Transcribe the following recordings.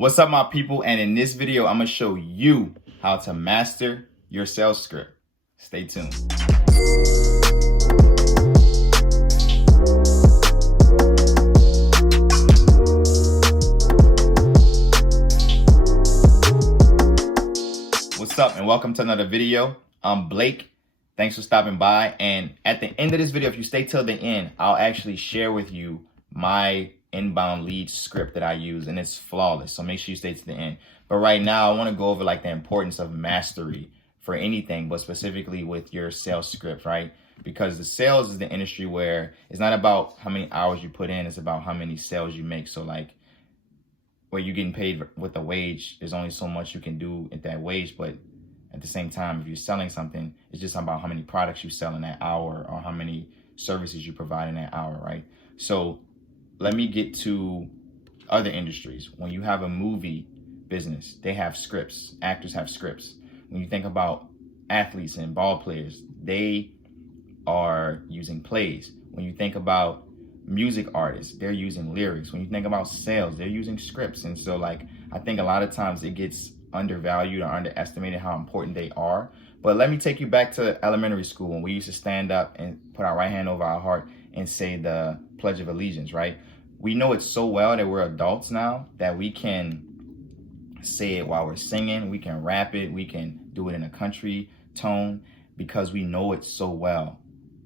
What's up, my people? And in this video, I'm gonna show you how to master your sales script. Stay tuned. What's up, and welcome to another video. I'm Blake. Thanks for stopping by. And at the end of this video, if you stay till the end, I'll actually share with you my inbound lead script that I use, and it's flawless. So make sure you stay to the end. But right now, I want to go over like the importance of mastery for anything, but specifically with your sales script, right? Because the sales is the industry where it's not about how many hours you put in, it's about how many sales you make. So like where you're getting paid with a wage, there's only so much you can do at that wage. But at the same time, if you're selling something, it's just about how many products you sell in that hour or how many services you provide in that hour, right? So let me get to other industries. When you have a movie business, they have scripts. Actors have scripts. When you think about athletes and ball players, they are using plays. When you think about music artists, they're using lyrics. When you think about sales, they're using scripts. And so like, I think a lot of times it gets undervalued or underestimated how important they are. But let me take you back to elementary school when we used to stand up and put our right hand over our heart and say the Pledge of Allegiance, right? We know it so well that we're adults now that we can say it while we're singing, we can rap it, we can do it in a country tone because we know it so well,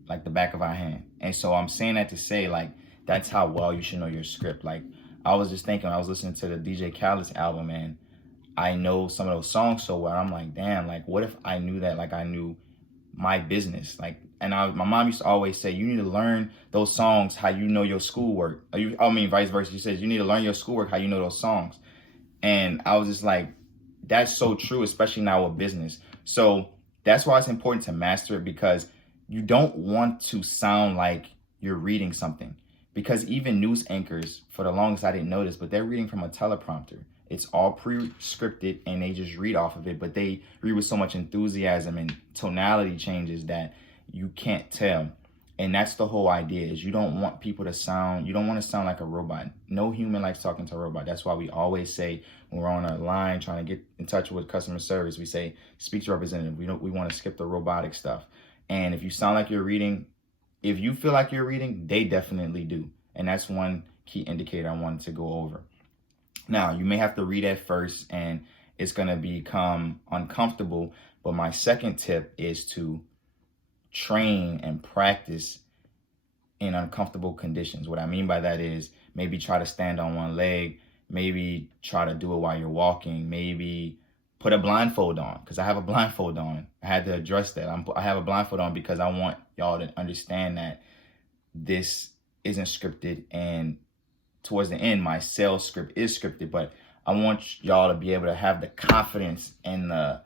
like the back of our hand. And so I'm saying that to say like, that's how well you should know your script. Like I was just thinking, I was listening to the DJ Khaled's album and I know some of those songs so well. I'm like, damn, like what if I knew that like I knew my business? Like, and my mom used to always say, you need to learn those songs how you know your schoolwork. Vice versa. She says, you need to learn your schoolwork how you know those songs. And I was just like, that's so true, especially now with business. So that's why it's important to master it, because you don't want to sound like you're reading something. Because even news anchors, for the longest I didn't know this, but they're reading from a teleprompter. It's all pre-scripted and they just read off of it, but they read with so much enthusiasm and tonality changes that you can't tell. And that's the whole idea, is you don't want people to sound, you don't want to sound like a robot. No human likes talking to a robot. That's why we always say when we're on a line trying to get in touch with customer service, we say, speak to representative. We want to skip the robotic stuff. And if you sound like you're reading, if you feel like you're reading, they definitely do. And that's one key indicator I wanted to go over. Now, you may have to read at first and it's going to become uncomfortable. But my second tip is to train and practice in uncomfortable conditions. What I mean by that is maybe try to stand on one leg, maybe try to do it while you're walking, maybe put a blindfold on, because I have a blindfold on. I had to address that. I have a blindfold on because I want y'all to understand that this isn't scripted, and towards the end, my sales script is scripted, but I want y'all to be able to have the confidence and the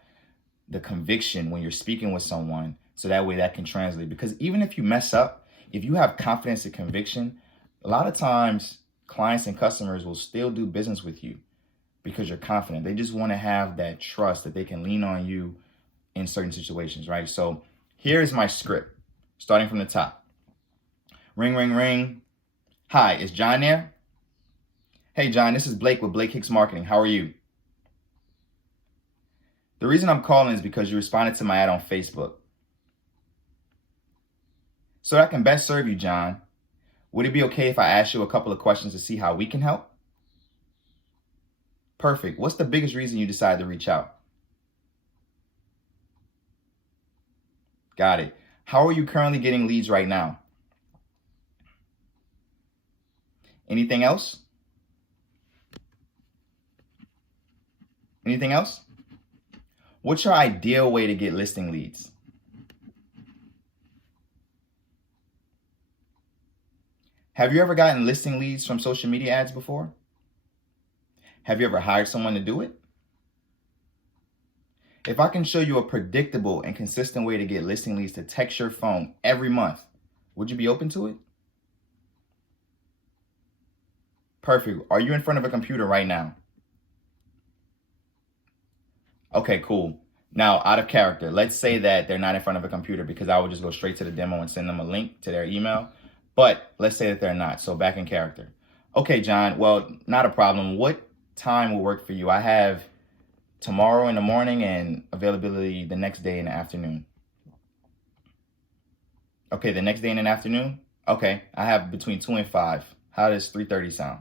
conviction when you're speaking with someone, so that way that can translate. Because even if you mess up, if you have confidence and conviction, a lot of times clients and customers will still do business with you because you're confident. They just want to have that trust that they can lean on you in certain situations, right? So here's my script, starting from the top. Ring, ring, ring. Hi, is John there? Hey, John, this is Blake with Blake Hicks Marketing. How are you? The reason I'm calling is because you responded to my ad on Facebook. So that I can best serve you, John, would it be okay if I ask you a couple of questions to see how we can help? Perfect. What's the biggest reason you decided to reach out? Got it. How are you currently getting leads right now? Anything else? Anything else? What's your ideal way to get listing leads? Have you ever gotten listing leads from social media ads before? Have you ever hired someone to do it? If I can show you a predictable and consistent way to get listing leads to text your phone every month, would you be open to it? Perfect. Are you in front of a computer right now? Okay, cool. Now, out of character, let's say that they're not in front of a computer, because I would just go straight to the demo and send them a link to their email. But let's say that they're not. So back in character. Okay, John, well, not a problem. What time will work for you? I have tomorrow in the morning and availability the next day in the afternoon. Okay, the next day in the afternoon? Okay, I have between 2 and 5. How does 3:30 sound?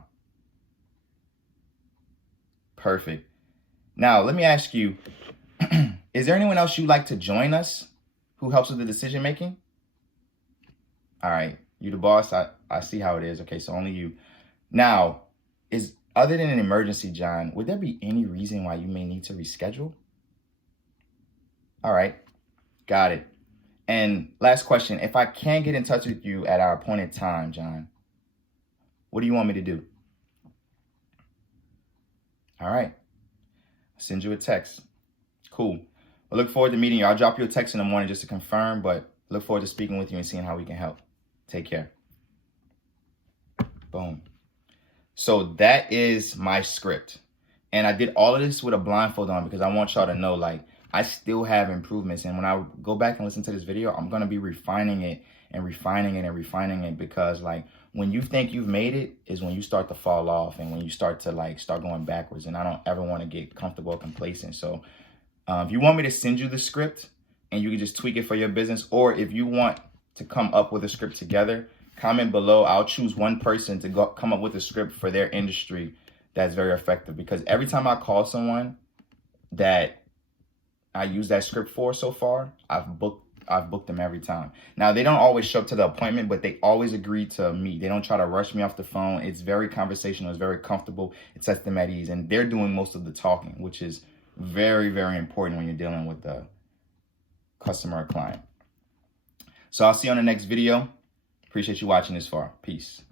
Perfect. Now, let me ask you, is there anyone else you'd like to join us who helps with the decision making? All right, you the boss. I see how it is. Okay, so only you. Now, other than an emergency, John, would there be any reason why you may need to reschedule? All right, got it. And last question, if I can't get in touch with you at our appointed time, John, what do you want me to do? All right, I'll send you a text. Cool. I look forward to meeting you. I'll drop you a text in the morning just to confirm, but look forward to speaking with you and seeing how we can help. Take care. Boom. So that is my script. And I did all of this with a blindfold on because I want y'all to know, like, I still have improvements. And when I go back and listen to this video, I'm going to be refining it and refining it and refining it, because like when you think you've made it is when you start to fall off and when you start to start going backwards. And I don't ever want to get comfortable or complacent. So if you want me to send you the script and you can just tweak it for your business, or if you want to come up with a script together, comment below. I'll choose one person to come up with a script for their industry that's very effective, because every time I call someone that I use that script for so far, I've booked them every time. Now, they don't always show up to the appointment, but they always agree to meet. They don't try to rush me off the phone. It's very conversational. It's very comfortable. It sets them at ease. And they're doing most of the talking, which is very, very important when you're dealing with the customer or client. So I'll see you on the next video. Appreciate you watching this far. Peace.